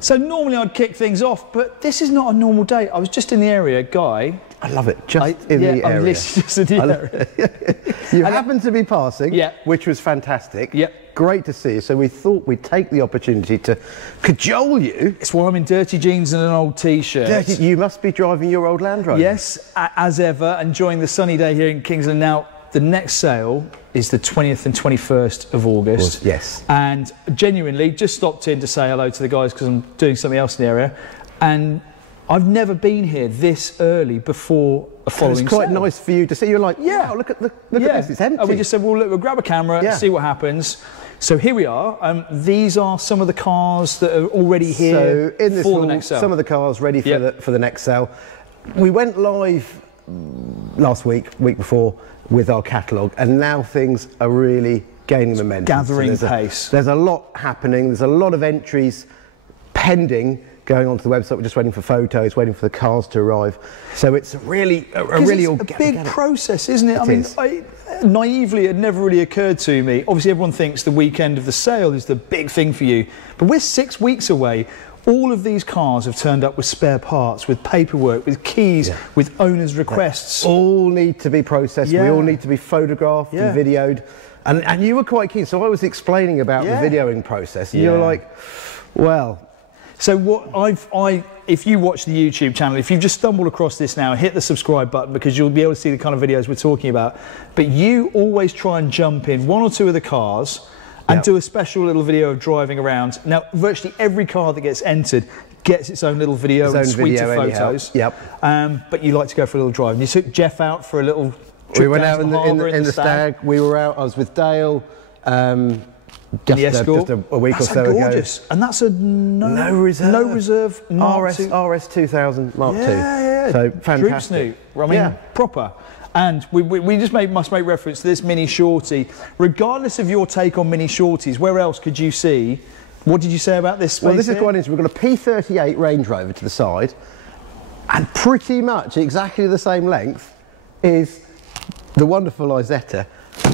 So normally I'd kick things off, but this is not a normal day. I was just in the area, Guy. I love it, just in the area. Just in the area. You happened to be passing, yeah, which was fantastic. Yeah. Great to see you. So we thought we'd take the opportunity to cajole you. It's why I'm in dirty jeans and an old T-shirt. You must be driving your old Land Rover. Yes, as ever, enjoying the sunny day here in Kingsland. Now, the next sale is the 20th and 21st of August. Yes. And genuinely, just stopped in to say hello to the guys because I'm doing something else in the area. And I've never been here this early before a following It's quite sale. nice for you to see. You're like, yeah, wow, look at this, it's empty. And we just said, well, look, we'll grab a camera, see what happens. So here we are. These are some of the cars that are already here so in this for the next sale. Some of the cars ready for the next sale. We went live last week before, with our catalogue, and now things are really gaining momentum. Gathering pace. There's a lot happening. There's a lot of entries pending going onto the website. We're just waiting for photos, waiting for the cars to arrive. So it's really a big process, isn't it? I mean, naively, it never really occurred to me. Obviously, everyone thinks the weekend of the sale is the big thing for you, but we're 6 weeks away. All of these cars have turned up with spare parts, with paperwork, with keys, with owners' requests. They all need to be processed. We all need to be photographed and videoed. And you were quite keen. So I was explaining about the videoing process, and you're like, well. So if you watch the YouTube channel, if you've just stumbled across this now, hit the subscribe button because you'll be able to see the kind of videos we're talking about. But you always try and jump in one or two of the cars and do a special little video of driving around. Now, virtually every car that gets entered gets its own little video and suite of photos. But you like to go for a little drive. And you took Jeff out for a little trip. We went out in the Stag. We were out. I was with Dale. Just a week or so ago. And that's a no reserve RS 2000 Mark II. So fantastic. I mean, proper. And we just must make reference to this Mini Shorty. Regardless of your take on Mini Shorties, where else could you see? What did you say about this space? Well, this is quite interesting. We've got a P38 Range Rover to the side, and pretty much exactly the same length is the wonderful Isetaa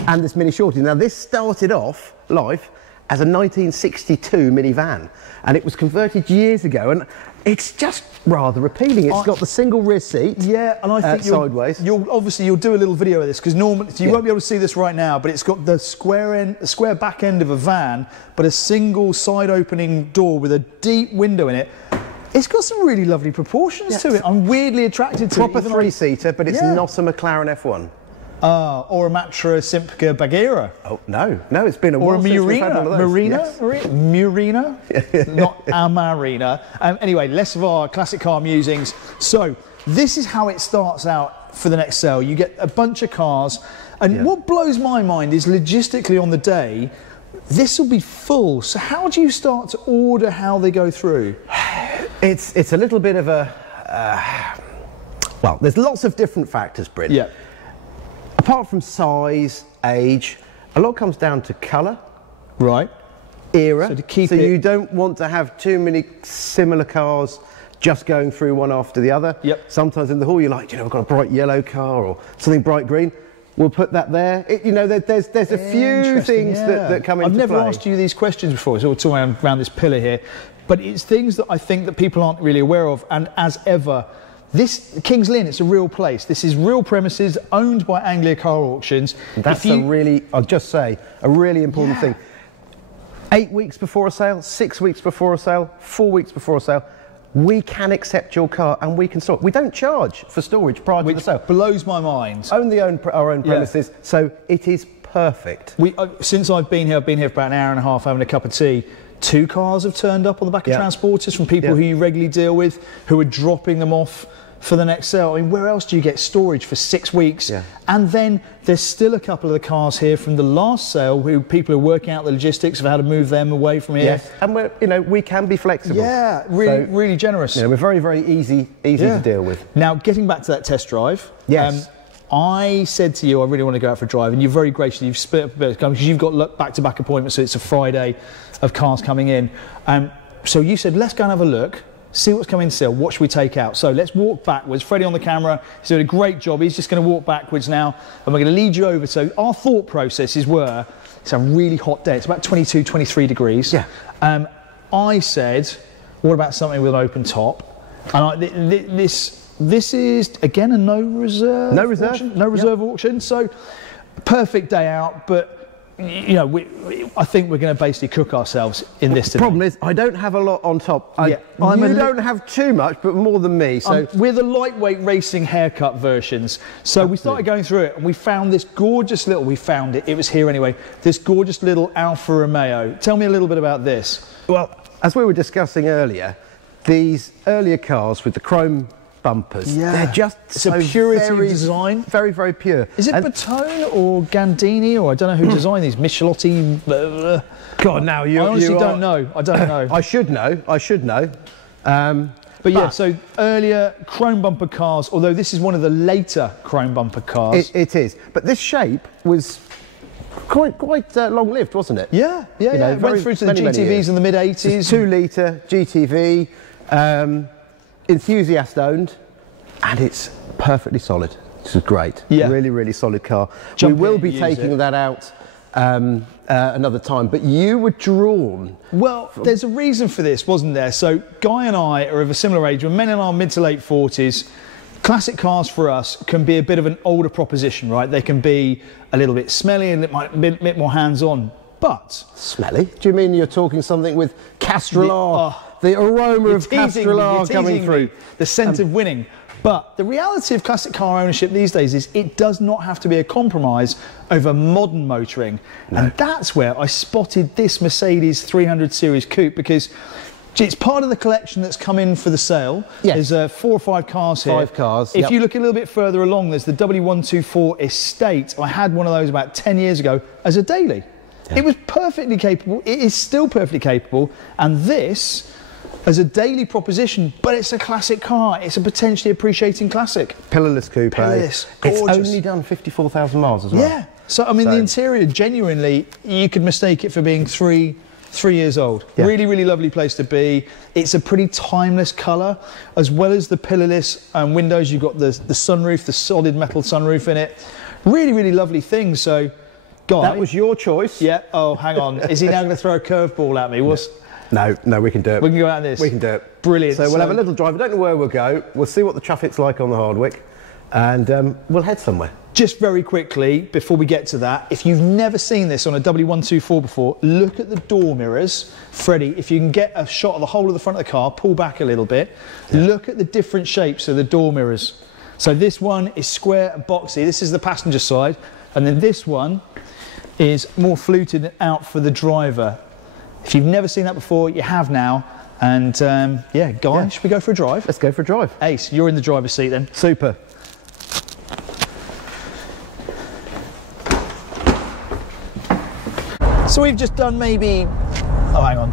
and this Mini Shorty. Now, this started off life as a 1962 minivan, and it was converted years ago, and it's just rather appealing. It's got the single rear seat, and I think sideways. You'll do a little video of this because normally you won't be able to see this right now, but it's got the square back end of a van, but a single side opening door with a deep window in it. It's got some really lovely proportions to it. I'm weirdly attracted to it. Proper three-seater, but it's not a McLaren F1. Or a Matra Simca Bagheera. Oh, no, it's been a while since we've had one of those. Murina? Not a Marina. Anyway, less of our classic car musings. So, this is how it starts out for the next sale. You get a bunch of cars, and what blows my mind is logistically on the day, this will be full. So how do you start to order how they go through? It's a little bit of a... well, there's lots of different factors, Bryn. Yeah. Apart from size, age, a lot comes down to colour. Right. Era. So to keep so you don't want to have too many similar cars just going through one after the other. Yep. Sometimes in the hall you're like, I've got a bright yellow car or something bright green. We'll put that there. There's a few things that come into play. I've never asked you these questions before. It's all talking around this pillar here. But it's things that I think that people aren't really aware of. And as ever, this King's Lynn, it's a real place. This is real premises owned by Anglia Car Auctions. That's I'll just say, a really important thing. 8 weeks before a sale, 6 weeks before a sale, 4 weeks before a sale, we can accept your car and we can store it. We don't charge for storage prior to the sale. Blows my mind. Our own premises, so it is perfect. Since I've been here for about an hour and a half having a cup of tea. 2 cars have turned up on the back of transporters from people who you regularly deal with, who are dropping them off for the next sale. I mean, where else do you get storage for 6 weeks? And then there's still a couple of the cars here from the last sale who people are working out the logistics of how to move them away from here. And we can be flexible. Really generous. We're very, very easy to deal with. Now, getting back to that test drive. I said to you, I really want to go out for a drive, and you're very gracious. You've split up a bit because you've got back-to-back appointments, so it's a Friday of cars coming in. So you said, let's go and have a look, see what's coming to sale. What should we take out? So let's walk backwards. Freddie on the camera, he's doing a great job. He's just going to walk backwards now, and we're going to lead you over. So our thought processes were, it's a really hot day. It's about 22, 23 degrees. I said, What about something with an open top? And this is again a no reserve auction. So perfect day out, but you know, I think we're going to basically cook ourselves in this today. The problem is, I don't have a lot on top. You don't have too much, but more than me. So we're the lightweight racing haircut versions. So we started going through it, and we found this gorgeous little. We found it. It was here anyway. This gorgeous little Alfa Romeo. Tell me a little bit about this. Well, as we were discussing earlier, these earlier cars with the chrome bumpers, they're just a purity of design. Very, very pure. Is it Bertone or Gandini, or I don't know who designed these, Michelotti? God, now you I honestly don't know. I don't know. I should know. But yeah, so earlier chrome bumper cars, although this is one of the later chrome bumper cars. It is. But this shape was quite long-lived, wasn't it? Yeah. It went through to the GTVs in the mid-80s. 2-litre GTV. Enthusiast owned, and it's perfectly solid. This is great. Really, really solid car. We will be taking that out another time, but you were drawn. Well, there's a reason for this, wasn't there? So Guy and I are of a similar age. We're men in our mid to late 40s. Classic cars for us can be a bit of an older proposition, right? They can be a little bit smelly and a bit more hands-on. But smelly? Do you mean you're talking something with Castrol? The aroma of Castrol coming through. The scent of winning. But the reality of classic car ownership these days is it does not have to be a compromise over modern motoring. No. And that's where I spotted this Mercedes 300 Series Coupe, because it's part of the collection that's come in for the sale. Yes. There's 4 or 5 cars here. 5 cars. If you look a little bit further along, there's the W124 Estate. I had one of those about 10 years ago as a daily. Yeah. It was perfectly capable. It is still perfectly capable. And this, as a daily proposition, but it's a classic car. It's a potentially appreciating classic. Pillarless coupe. Pillarless, it's only done 54,000 miles as well. Yeah. So, I mean, the interior, genuinely, you could mistake it for being three years old. Yeah. Really, really lovely place to be. It's a pretty timeless colour. As well as the pillarless windows, you've got the sunroof, the solid metal sunroof in it. Really, really lovely thing. So, Guy, that was your choice. Yeah. Oh, hang on. Is he now going to throw a curveball at me? No, we can do it. We can go out this. We can do it. Brilliant. So we'll have a little drive. I don't know where we'll go. We'll see what the traffic's like on the Hardwick, and we'll head somewhere. Just very quickly, before we get to that, if you've never seen this on a W124 before, look at the door mirrors. Freddie, if you can get a shot of the whole of the front of the car, pull back a little bit. Yeah. Look at the different shapes of the door mirrors. So this one is square and boxy. This is the passenger side. And then this one is more fluted out for the driver. If you've never seen that before, you have now. And Guy, should we go for a drive? Let's go for a drive. Ace, you're in the driver's seat then. Super. So we've just done maybe, hang on.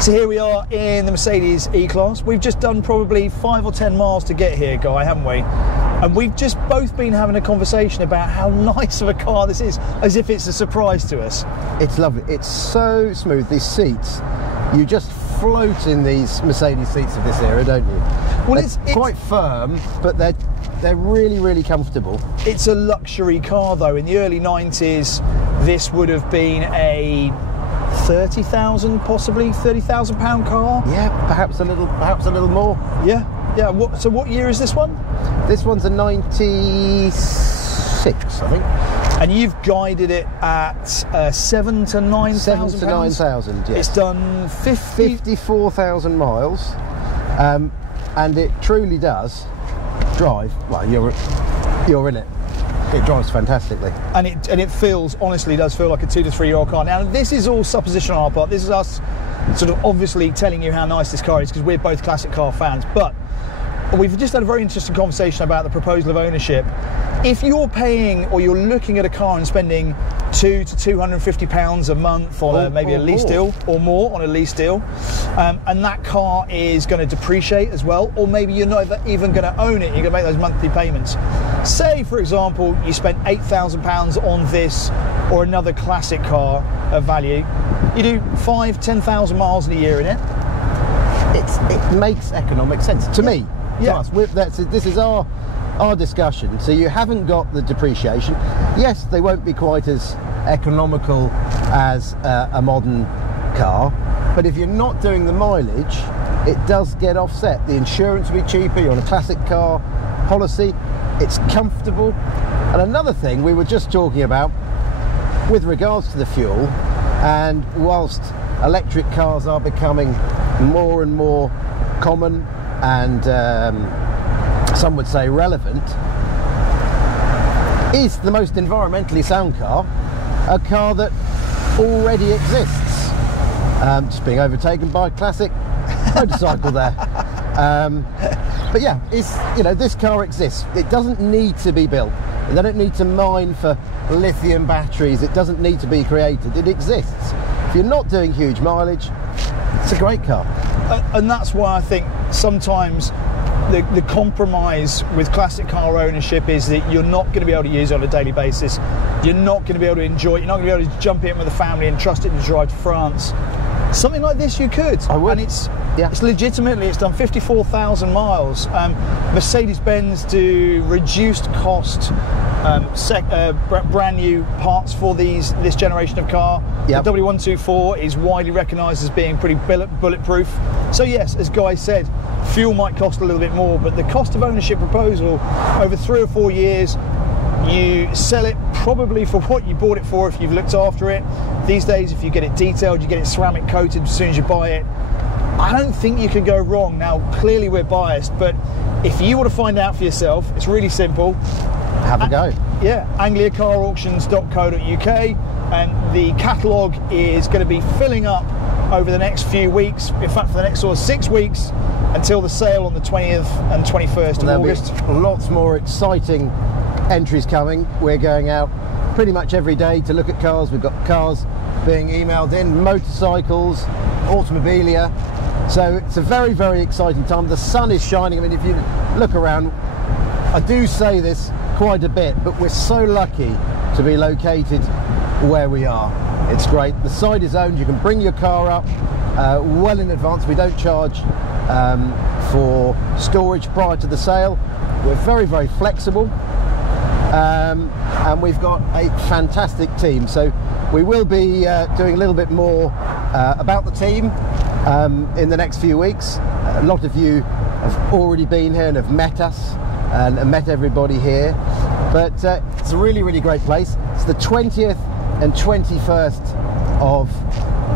So here we are in the Mercedes E-Class. We've just done probably 5 or 10 miles to get here, Guy, haven't we? And we've just both been having a conversation about how nice of a car this is, as if it's a surprise to us. It's lovely. It's so smooth. These seats, you just float in these Mercedes seats of this era, don't you? Well, it's quite firm, but they're really, really comfortable. It's a luxury car, though. In the early 90s, this would have been a 30,000, possibly £30,000 car. Yeah, perhaps a little more. Yeah. So what year is this one? This one's a 96, I think. And you've guided it at 7,000 to 9,000. 7,000 to 9,000. Yes. It's done 54,000 miles, and it truly does drive. Well, you're in it. It drives fantastically, and it feels, honestly, does feel like a 2 to 3 year old car. Now, this is all supposition on our part. This is us sort of obviously telling you how nice this car is, because we're both classic car fans. But we've just had a very interesting conversation about the proposal of ownership. If you're paying, or you're looking at a car and spending £200 to £250 a month on maybe a lease deal, or more on a lease deal, and that car is going to depreciate as well, or maybe you're not even going to own it, you're going to make those monthly payments. Say, for example, you spent £8,000 on this or another classic car of value. You do 5,000 to 10,000 miles in a year in it. It makes economic sense to me. Yeah. This is our discussion. So you haven't got the depreciation. Yes, they won't be quite as economical as a modern car, but if you're not doing the mileage, it does get offset. The insurance will be cheaper, you're on a classic car policy, it's comfortable. And another thing we were just talking about with regards to the fuel, and whilst electric cars are becoming more and more common and some would say relevant, is the most environmentally sound car a car that already exists? Just being overtaken by a classic motorcycle there. But yeah, this car exists. It doesn't need to be built. They don't need to mine for lithium batteries. It doesn't need to be created. It exists. If you're not doing huge mileage, it's a great car. And that's why I think sometimes the compromise with classic car ownership is that you're not going to be able to use it on a daily basis. You're not going to be able to enjoy it. You're not going to be able to jump in with a family and trust it to drive to France. Something like this you could. I would. And it's legitimately, it's done 54,000 miles. Mercedes-Benz do reduced cost brand new parts for this generation of car. Yep. The W124 is widely recognised as being pretty bulletproof. So yes, as Guy said, fuel might cost a little bit more, but the cost of ownership proposal over 3 or 4 years, you sell it probably for what you bought it for if you've looked after it. These days, if you get it detailed, you get it ceramic coated as soon as you buy it. I don't think you can go wrong. Now, clearly we're biased, but if you want to find out for yourself, it's really simple. Have a go. Yeah, angliacarauctions.co.uk, and the catalogue is going to be filling up over the next few weeks. In fact, for the next sort of 6 weeks until the sale on the 20th and 21st of August. Lots more exciting entries coming. We're going out pretty much every day to look at cars. We've got cars being emailed in, motorcycles, automobilia. So it's a very, very exciting time. The sun is shining. I mean, if you look around, I do say this quite a bit, but we're so lucky to be located where we are. It's great. The site is owned. You can bring your car up well in advance. We don't charge for storage prior to the sale. We're very, very flexible. And we've got a fantastic team. So we will be doing a little bit more about the team in the next few weeks. A lot of you have already been here and have met us and met everybody here. But it's a really, really great place. It's the 20th and 21st of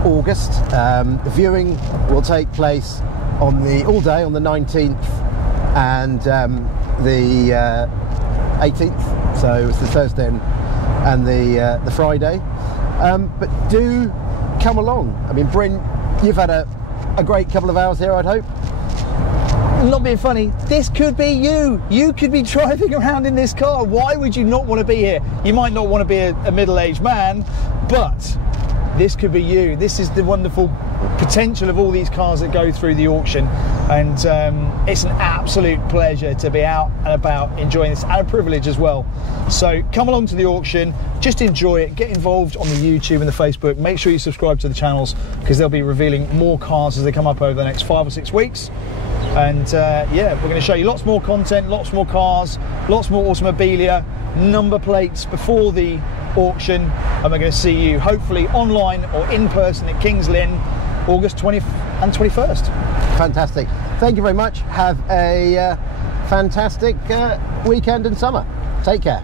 August. The viewing will take place on all day on the 19th and the 18th. So it's the Thursday and the Friday. But do come along. I mean, Bryn, you've had a great couple of hours here, I'd hope. Not being funny, this could be you. You could be driving around in this car. Why would you not want to be here? You might not want to be a middle-aged man, but this could be you. This is the wonderful potential of all these cars that go through the auction, and it's an absolute pleasure to be out and about enjoying this, and a privilege as well. So come along to the auction, just enjoy it, get involved on the YouTube and the Facebook. Make sure you subscribe to the channels, because they'll be revealing more cars as they come up over the next 5 or 6 weeks. And yeah, we're going to show you lots more content, lots more cars, lots more automobilia, number plates before the auction, and we're going to see you hopefully online or in person at Kings Lynn, August 20th and 21st. Fantastic. Thank you very much. Have a fantastic weekend and summer. Take care.